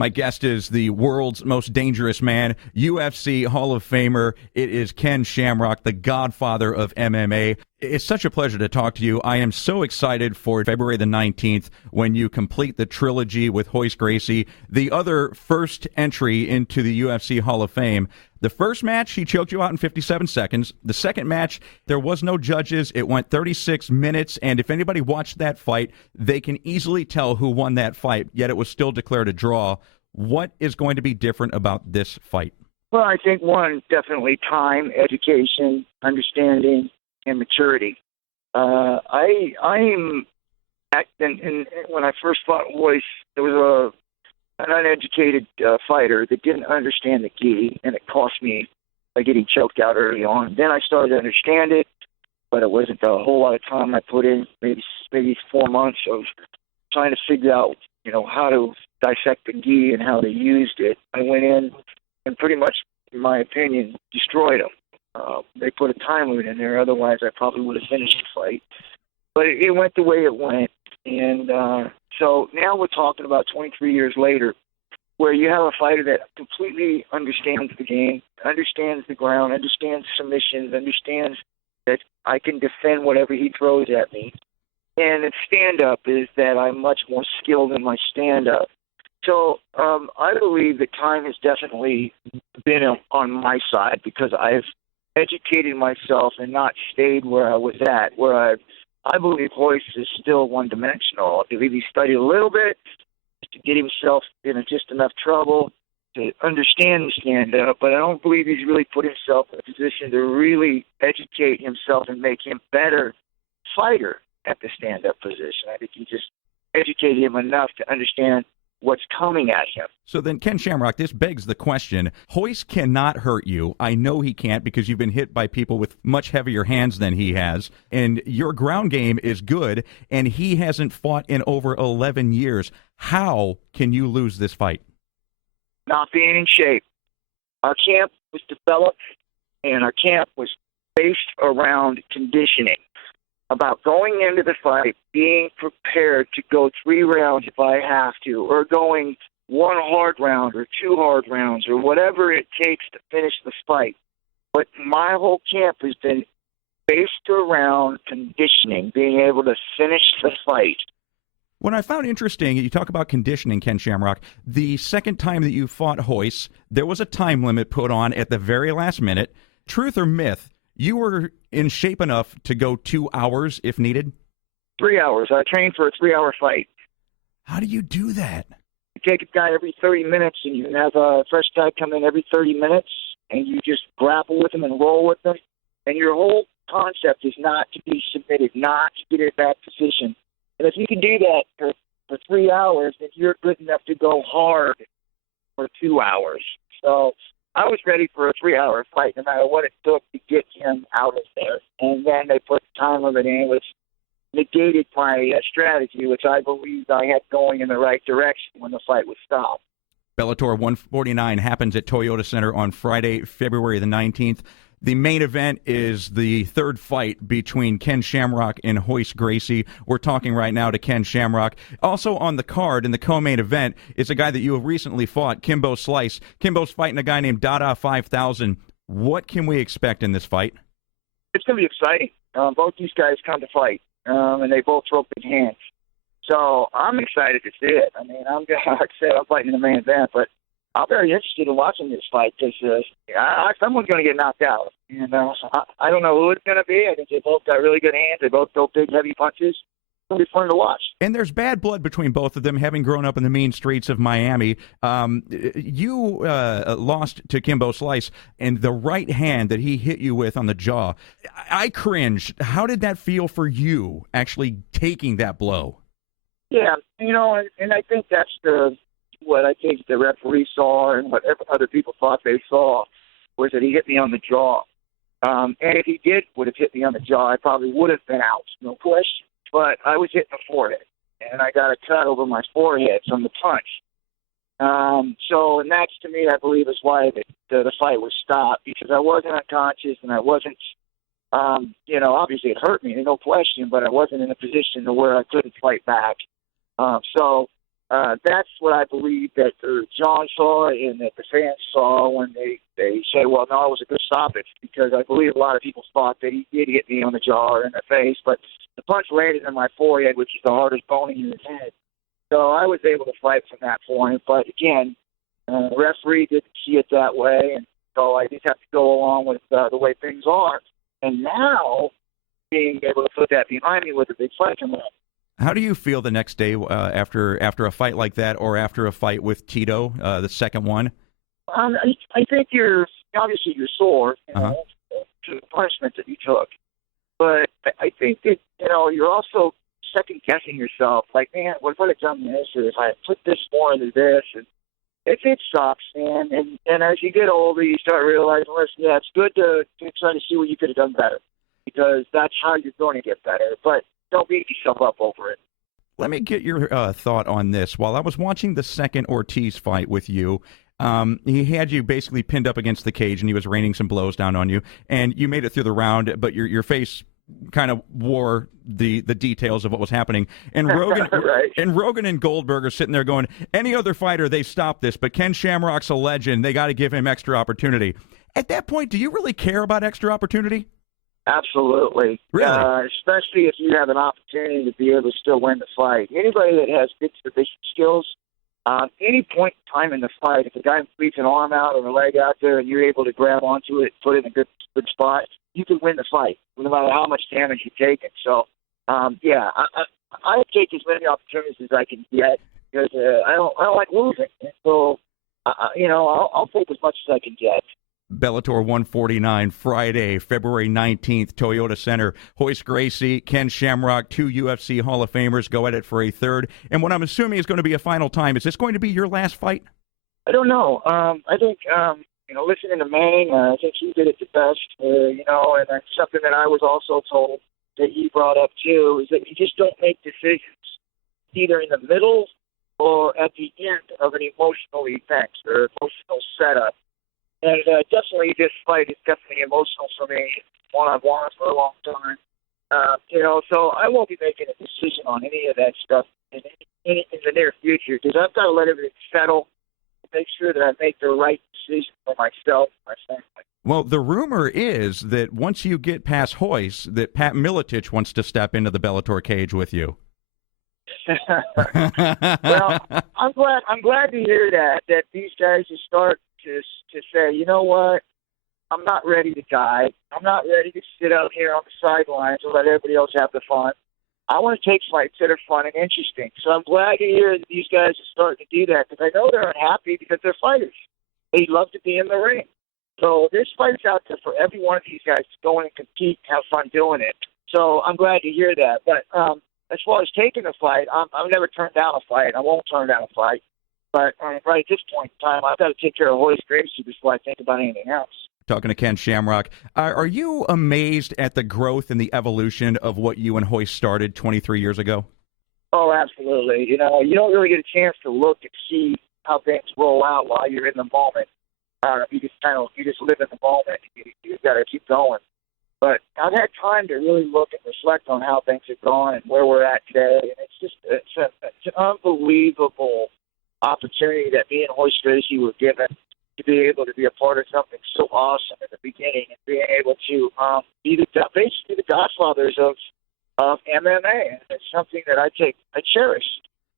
My guest is the world's most dangerous man, UFC Hall of Famer. It is Ken Shamrock, the godfather of MMA. It's such a pleasure to talk to you. I am so excited for February the 19th when you complete the trilogy with Royce Gracie, the other first entry into the UFC Hall of Fame. The first match, he choked you out in 57 seconds. The second match, there was no judges. It went 36 minutes, and if anybody watched that fight, they can easily tell who won that fight, yet it was still declared a draw. What is going to be different about this fight? Well, I think one, definitely time, education, understanding, and maturity. I'm when I first fought Royce, there was an uneducated fighter that didn't understand the gi, and it cost me by getting choked out early on. Then I started to understand it, but it wasn't a whole lot of time I put in, maybe 4 months of trying to figure out, how to dissect the gi and how they used it. I went in and pretty much, in my opinion, destroyed them. They put a time limit in there, otherwise I probably would have finished the fight. But it went the way it went. And so now we're talking about 23 years later, where you have a fighter that completely understands the game, understands the ground, understands submissions, understands that I can defend whatever he throws at me. And in stand-up is that I'm much more skilled in my stand-up. So I believe that time has definitely been on my side because I've educated myself and not stayed where I was at, where I believe Royce is still one-dimensional. I believe he studied a little bit to get himself in just enough trouble to understand the stand-up, but I don't believe he's really put himself in a position to really educate himself and make him better fighter at the stand-up position. I think he just educated him enough to understand what's coming at him. So then, Ken Shamrock, this begs the question. Royce cannot hurt you. I know he can't because you've been hit by people with much heavier hands than he has, and your ground game is good, and he hasn't fought in over 11 years. How can you lose this fight? Not being in shape. Our camp was developed, and our camp was based around conditioning, about going into the fight, being prepared to go 3 rounds if I have to, or going 1 hard round or 2 hard rounds or whatever it takes to finish the fight. But my whole camp has been based around conditioning, being able to finish the fight. What I found interesting, you talk about conditioning, Ken Shamrock, the second time that you fought Royce, there was a time limit put on at the very last minute. Truth or myth? You were in shape enough to go 2 hours if needed? 3 hours. I trained for a 3-hour fight. How do you do that? You take a guy every 30 minutes, and you have a fresh guy come in every 30 minutes, and you just grapple with him and roll with him. And your whole concept is not to be submitted, not to get in that position. And if you can do that for 3 hours, then you're good enough to go hard for 2 hours. So I was ready for a 3-hour fight, no matter what it took to get him out of there. And then they put the time limit in, which negated my strategy, which I believed I had going in the right direction when the fight was stopped. Bellator 149 happens at Toyota Center on Friday, February the 19th. The main event is the third fight between Ken Shamrock and Royce Gracie. We're talking right now to Ken Shamrock. Also on the card in the co-main event is a guy that you have recently fought, Kimbo Slice. Kimbo's fighting a guy named Dada 5000. What can we expect in this fight? It's going to be exciting. Both these guys come to fight, and they both throw big hands. So I'm excited to see it. I mean, like I said, I'm fighting in the main event, but I'm very interested in watching this fight because someone's going to get knocked out. And I don't know who it's going to be. I think they both got really good hands. They both throw big, heavy punches. It's going to be fun to watch. And there's bad blood between both of them, having grown up in the mean streets of Miami. You lost to Kimbo Slice, and the right hand that he hit you with on the jaw, I cringed. How did that feel for you, actually taking that blow? Yeah, and I think that's what I think the referee saw and what other people thought they saw was that he hit me on the jaw. And if he would have hit me on the jaw, I probably would have been out, no question. But I was hitting the forehead, and I got a cut over my forehead from the punch. And that's, to me, I believe, is why the fight was stopped, because I wasn't unconscious and I wasn't, obviously it hurt me, no question, but I wasn't in a position to where I couldn't fight back. So That's what I believe that John saw and that the fans saw when they say, well, no, it was a good stoppage, because I believe a lot of people thought that he did hit me on the jaw or in the face, but the punch landed in my forehead, which is the hardest bone in your head. So I was able to fight from that point. But again, the referee didn't see it that way, and so I just have to go along with the way things are. And now being able to put that behind me with a big fight coming up. How do you feel the next day after a fight like that, or after a fight with Tito, the second one? I think you're sore, know, to the punishment that you took. But I think that, you're also second guessing yourself. Like, man, what if I had done this, or if I had put this more into this? And it sucks, man. And as you get older, you start realizing, listen, yeah, it's good to try to see what you could have done better, because that's how you're going to get better. But don't beat yourself up over it. Let me get your thought on this. While I was watching the second Ortiz fight with you, he had you basically pinned up against the cage, and he was raining some blows down on you, and you made it through the round, but your face kind of wore the details of what was happening. And Rogan, right. And Rogan and Goldberg are sitting there going, any other fighter, they stop this, but Ken Shamrock's a legend. They got to give him extra opportunity. At that point, do you really care about extra opportunity? Absolutely. Really? Especially if you have an opportunity to be able to still win the fight. Anybody that has good submission skills, any point in time in the fight, if a guy leaves an arm out or a leg out there and you're able to grab onto it, put it in a good spot, you can win the fight, no matter how much damage you take it. So, I take as many opportunities as I can get, because I don't like losing. And so, I'll take as much as I can get. Bellator 149, Friday, February 19th, Toyota Center. Royce Gracie, Ken Shamrock, 2 UFC Hall of Famers go at it for a third. And what I'm assuming is going to be a final time. Is this going to be your last fight? I don't know. I think, listening to Manning, I think he did it the best, and that's something that I was also told that he brought up too, is that you just don't make decisions either in the middle or at the end of an emotional event or emotional setup. And definitely this fight is definitely emotional for me, one I've wanted for a long time. So I won't be making a decision on any of that stuff in the near future, because I've got to let everything settle to make sure that I make the right decision for myself and my family. Well, the rumor is that once you get past Royce, that Pat Miletich wants to step into the Bellator cage with you. Well, I'm glad to hear that these guys will start to say, you know what, I'm not ready to die. I'm not ready to sit out here on the sidelines and let everybody else have the fun. I want to take fights that are fun and interesting. So I'm glad to hear that these guys are starting to do that, because I know they're unhappy because they're fighters. They love to be in the ring. So there's fights out there for every one of these guys to go in and compete and have fun doing it. So I'm glad to hear that. But as far as taking a fight, I've never turned down a fight. I won't turn down a fight. But right at this point in time, I've got to take care of Royce Gracie before I think about anything else. Talking to Ken Shamrock, are you amazed at the growth and the evolution of what you and Royce started 23 years ago? Oh, absolutely. You don't really get a chance to look and see how things roll out while you're in the moment. You just live in the moment. You got to keep going. But I've had time to really look and reflect on how things have gone and where we're at today. And it's an unbelievable opportunity that me and Royce Gracie were given to be able to be a part of something so awesome at the beginning, and being able to be basically the godfathers of MMA. And it's something that I cherish.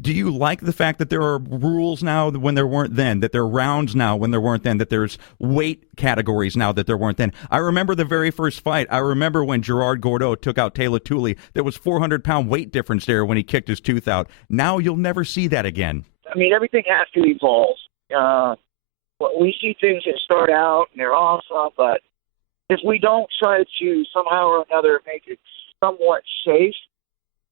Do you like the fact that there are rules now when there weren't then, that there are rounds now when there weren't then, that there's weight categories now that there weren't then? I remember the very first fight. I remember when Gerard Gordeau took out Taylor Tooley. There was 400-pound weight difference there when he kicked his tooth out. Now you'll never see that again. I mean, everything has to evolve. We see things that start out and they're awesome, but if we don't try to somehow or another make it somewhat safe,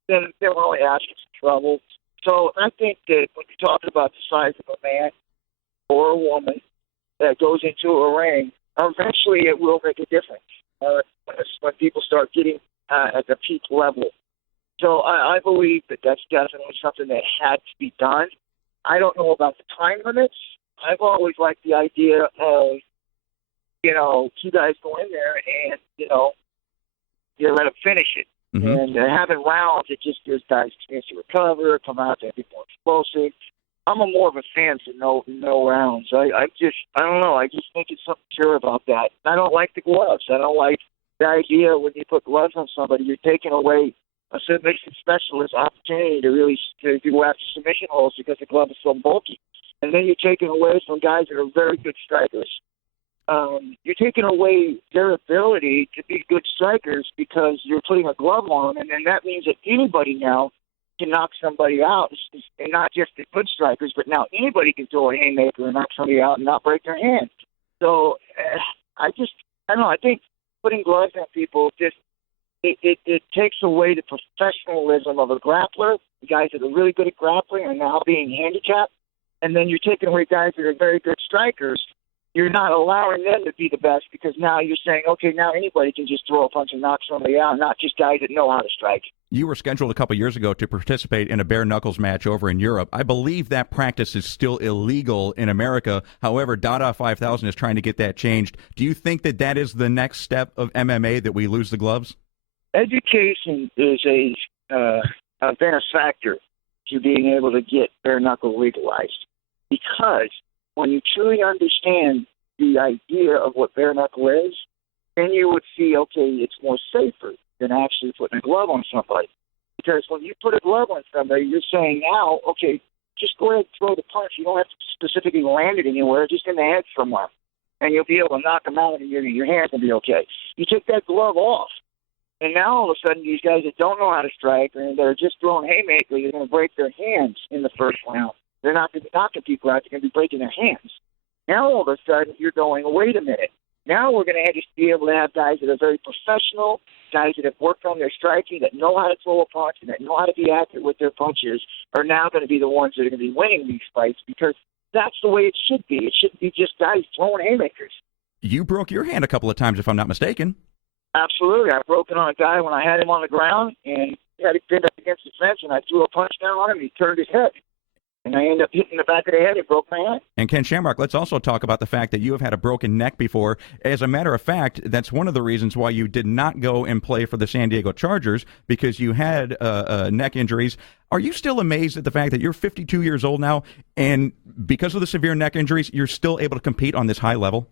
then we're only asking for trouble. So I think that when you're talking about the size of a man or a woman that goes into a ring, eventually it will make a difference when people start getting at the peak level. So I believe that that's definitely something that had to be done. I don't know about the time limits. I've always liked the idea of, two guys go in there and, you let them finish it. Mm-hmm. And having rounds, it just gives guys a chance to recover, come out there, be more explosive. I'm more of a fan for no rounds. I don't know. I just think it's something pure about that. I don't like the gloves. I don't like the idea when you put gloves on somebody, you're taking away a submission specialist's opportunity to really to go after submission holds because the glove is so bulky. And then you're taking away from guys that are very good strikers. You're taking away their ability to be good strikers because you're putting a glove on them, and then that means that anybody now can knock somebody out, and not just the good strikers, but now anybody can throw a haymaker and knock somebody out and not break their hand. So I don't know. I think putting gloves on people just it takes away the professionalism of a grappler. The guys that are really good at grappling are now being handicapped, and then you're taking away guys that are very good strikers. You're not allowing them to be the best because now you're saying, okay, now anybody can just throw a punch and knock somebody out, not just guys that know how to strike. You were scheduled a couple years ago to participate in a bare knuckles match over in Europe. I believe that practice is still illegal in America. However, Dada 5000 is trying to get that changed. Do you think that that is the next step of MMA, that we lose the gloves? Education is been a factor to being able to get bare knuckle legalized, because when you truly understand the idea of what bare knuckle is, then you would see, okay, it's more safer than actually putting a glove on somebody. Because when you put a glove on somebody, you're saying now, okay, just go ahead and throw the punch. You don't have to specifically land it anywhere, just in the head somewhere. And you'll be able to knock them out, and your hands will be okay. You take that glove off, and now all of a sudden these guys that don't know how to strike and they're just throwing haymakers are going to break their hands in the first round. They're not going to be knocking people out. They're going to be breaking their hands. Now all of a sudden you're going, wait a minute. Now we're going to just be able to have guys that are very professional, guys that have worked on their striking, that know how to throw a punch, and that know how to be accurate with their punches, are now going to be the ones that are going to be winning these fights, because that's the way it should be. It shouldn't be just guys throwing haymakers. You broke your hand a couple of times, if I'm not mistaken. Absolutely. I broke it on a guy when I had him on the ground, and he had it pinned up against the fence, and I threw a punch down on him, and he turned his head. And I ended up hitting the back of the head. It broke my hand. And Ken Shamrock, let's also talk about the fact that you have had a broken neck before. As a matter of fact, that's one of the reasons why you did not go and play for the San Diego Chargers, because you had neck injuries. Are you still amazed at the fact that you're 52 years old now, and because of the severe neck injuries, you're still able to compete on this high level?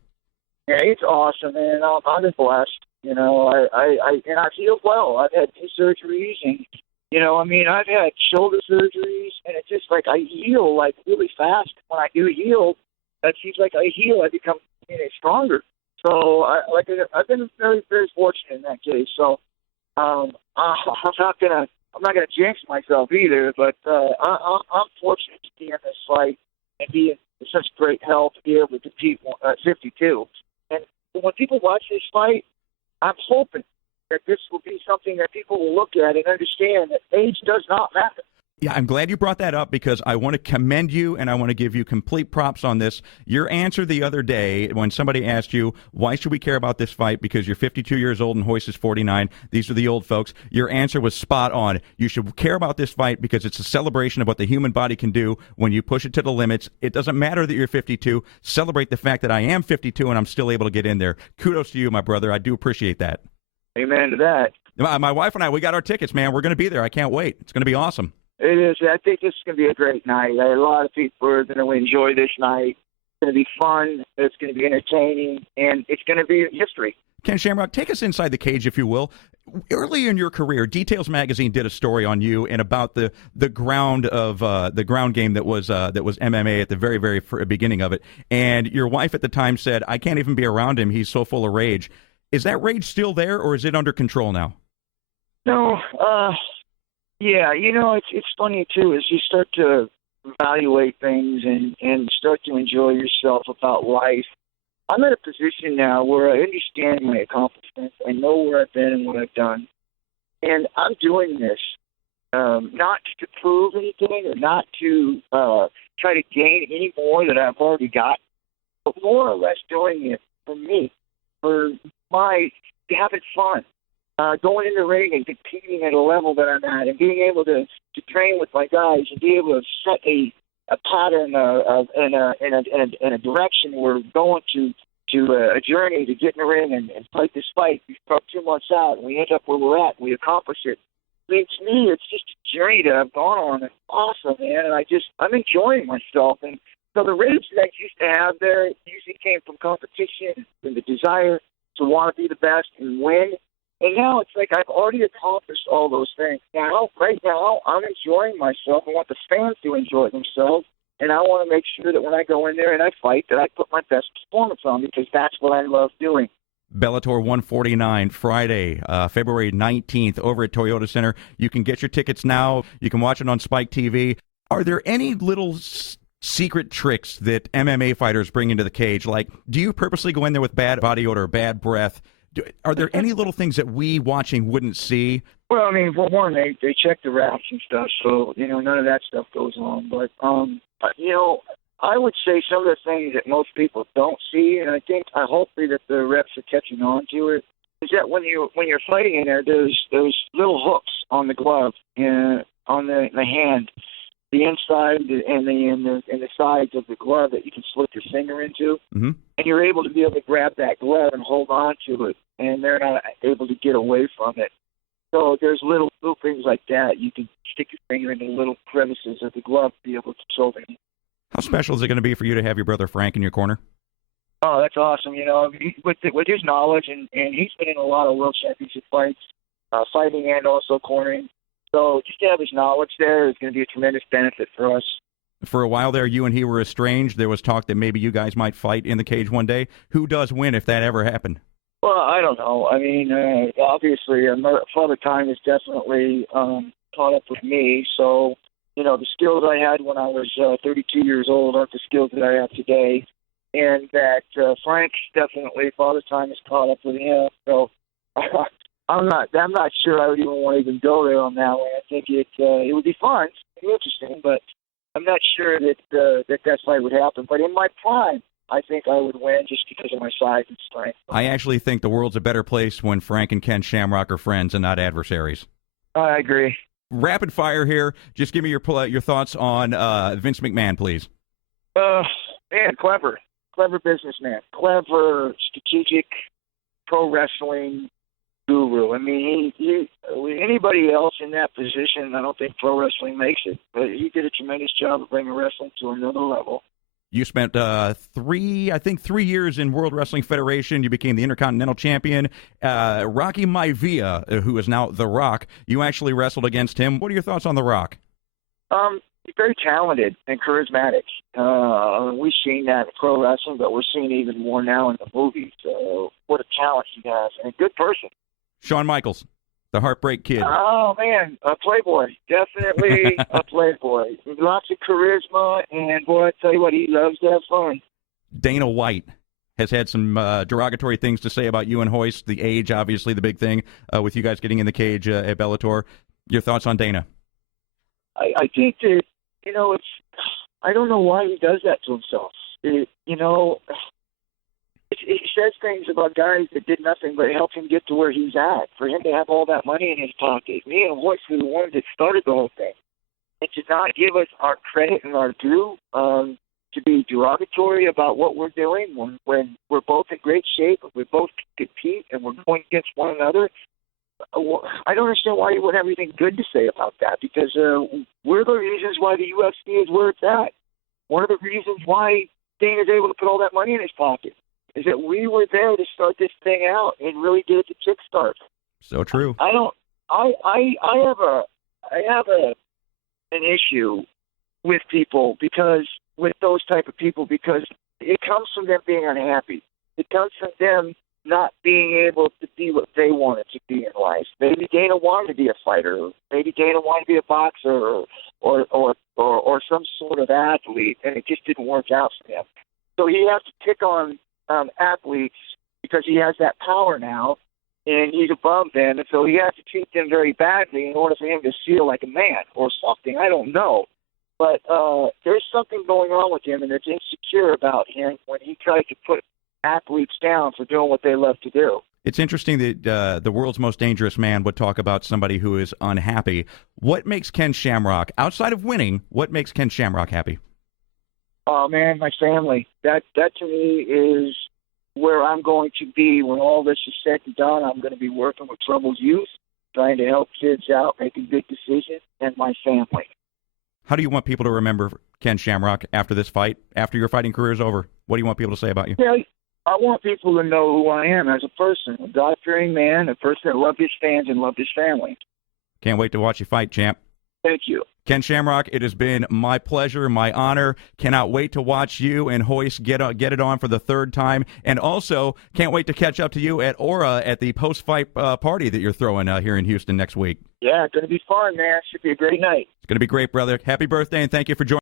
Yeah, it's awesome, man. I'm just blessed. You know, I feel well. I've had 2 surgeries, and I've had shoulder surgeries, and it's just like I heal like really fast. When I do heal, it seems like I heal, I become stronger. So I've been very, very fortunate in that case. So I'm not gonna jinx myself either, but I'm fortunate to be in this fight and be in such great health to be able to compete at 52. And when people watch this fight, I'm hoping that this will be something that people will look at and understand that age does not matter. Yeah, I'm glad you brought that up, because I want to commend you and I want to give you complete props on this. Your answer the other day when somebody asked you, why should we care about this fight because you're 52 years old and Royce is 49, these are the old folks, your answer was spot on. You should care about this fight because it's a celebration of what the human body can do when you push it to the limits. It doesn't matter that you're 52. Celebrate the fact that I am 52 and I'm still able to get in there. Kudos to you, my brother. I do appreciate that. Amen to that. My wife and I, we got our tickets, man. We're going to be there. I can't wait. It's going to be awesome. It is. I think this is going to be a great night. A lot of people are going to enjoy this night. It's going to be fun. It's going to be entertaining, and it's going to be history. Ken Shamrock, take us inside the cage, if you will. Early in your career, Details Magazine did a story on you and about the ground game that was MMA at the very, very beginning of it. And your wife at the time said, "I can't even be around him. He's so full of rage." Is that rage still there, or is it under control now? No. Yeah, it's funny, too, as you start to evaluate things and start to enjoy yourself about life. I'm at a position now where I understand my accomplishments. I know where I've been and what I've done. And I'm doing this not to prove anything or not to try to gain any more that I've already got, but more or less doing it for me, for my having fun. Going in the ring and competing at a level that I'm at, and being able to train with my guys and be able to set a pattern and a direction we're going to a journey to get in the ring and fight this fight. We start 2 months out, and we end up where we're at. We accomplish it. I mean, to me, it's just a journey that I've gone on. It's awesome, man, and I'm enjoying myself. And so the rage that I used to have there usually came from competition and the desire to want to be the best and win. And now it's like I've already accomplished all those things. Right now, I'm enjoying myself. I want the fans to enjoy themselves. And I want to make sure that when I go in there and I fight, that I put my best performance on, because that's what I love doing. Bellator 149, Friday, February 19th, over at Toyota Center. You can get your tickets now. You can watch it on Spike TV. Are there any little secret tricks that MMA fighters bring into the cage? Like, do you purposely go in there with bad body odor, bad breath? Are there any little things that we watching wouldn't see? Well, I mean, for one, they check the wraps and stuff, so, none of that stuff goes on. But, I would say some of the things that most people don't see, and I hopefully that the reps are catching on to it, is that when you're fighting in there, there's little hooks on the glove and on the hand, the inside and the sides of the glove that you can slip your finger into, and you're able to grab that glove and hold on to it, and they're not able to get away from it. So there's little things like that. You can stick your finger into little crevices of the glove to be able to control them. How special is it going to be for you to have your brother Frank in your corner? Oh, that's awesome. With his knowledge, and he's been in a lot of world championship fights, fighting and also cornering. So just to have his knowledge there is going to be a tremendous benefit for us. For a while there, you and he were estranged. There was talk that maybe you guys might fight in the cage one day. Who does win if that ever happened? Well, I don't know. I mean, obviously, Father Time is definitely caught up with me. So, the skills I had when I was 32 years old aren't the skills that I have today. And that Frank definitely, Father Time is caught up with him. So, I'm not sure I would even want to even go there on that one. I think it would be fun, it'd be interesting, but I'm not sure that fight would happen. But in my prime, I think I would win just because of my size and strength. I actually think the world's a better place when Frank and Ken Shamrock are friends and not adversaries. I agree. Rapid fire here. Just give me your thoughts on Vince McMahon, please. Man, clever businessman, clever, strategic, pro wrestling guru. I mean, anybody else in that position, I don't think pro wrestling makes it. But he did a tremendous job of bringing wrestling to another level. You spent 3 years in World Wrestling Federation. You became the Intercontinental Champion. Rocky Maivia, who is now The Rock, you actually wrestled against him. What are your thoughts on The Rock? He's very talented and charismatic. We've seen that in pro wrestling, but we're seeing even more now in the movies. What a talent he has, and a good person. Shawn Michaels, the Heartbreak Kid. Oh, man, a playboy. Definitely a playboy. Lots of charisma, and, boy, I tell you what, he loves to have fun. Dana White has had some derogatory things to say about you and Hoist. The age, obviously, the big thing with you guys getting in the cage at Bellator. Your thoughts on Dana? I think that, I don't know why he does that to himself. He says things about guys that did nothing but help him get to where he's at. For him to have all that money in his pocket, me and Royce were the ones that started the whole thing. And to not give us our credit and our due, to be derogatory about what we're doing when we're both in great shape, we both compete, and we're going against one another, I don't understand why you wouldn't have anything good to say about that, because we're the reasons why the UFC is where it's at. One of the reasons why Dana's able to put all that money in his pocket is that we were there to start this thing out and really did it to kickstart. So true. I have an issue with people with those type of people, because it comes from them being unhappy. It comes from them not being able to be what they wanted to be in life. Maybe Dana wanted to be a fighter. Maybe Dana wanted to be a boxer or some sort of athlete, and it just didn't work out for him. So he has to pick on athletes because he has that power now, and he's above them, and so he has to treat them very badly in order for him to feel like a man or something. I don't know. But there's something going on with him, and it's insecure about him when he tries to put athletes down for doing what they love to do. It's interesting that the world's most dangerous man would talk about somebody who is unhappy. What makes Ken Shamrock, outside of winning, what makes Ken Shamrock happy? Oh, man, my family. That to me is where I'm going to be when all this is said and done. I'm going to be working with troubled youth, trying to help kids out, making big decisions, and my family. How do you want people to remember Ken Shamrock after this fight, after your fighting career is over? What do you want people to say about you? Yeah, I want people to know who I am as a person, a God-fearing man, a person that loved his fans and loved his family. Can't wait to watch you fight, champ. Thank you. Ken Shamrock, it has been my pleasure, my honor. Cannot wait to watch you and Royce get it on for the third time. And also, can't wait to catch up to you at Aura at the post-fight party that you're throwing here in Houston next week. Yeah, it's going to be fun, man. Should be a great night. It's going to be great, brother. Happy birthday, and thank you for joining.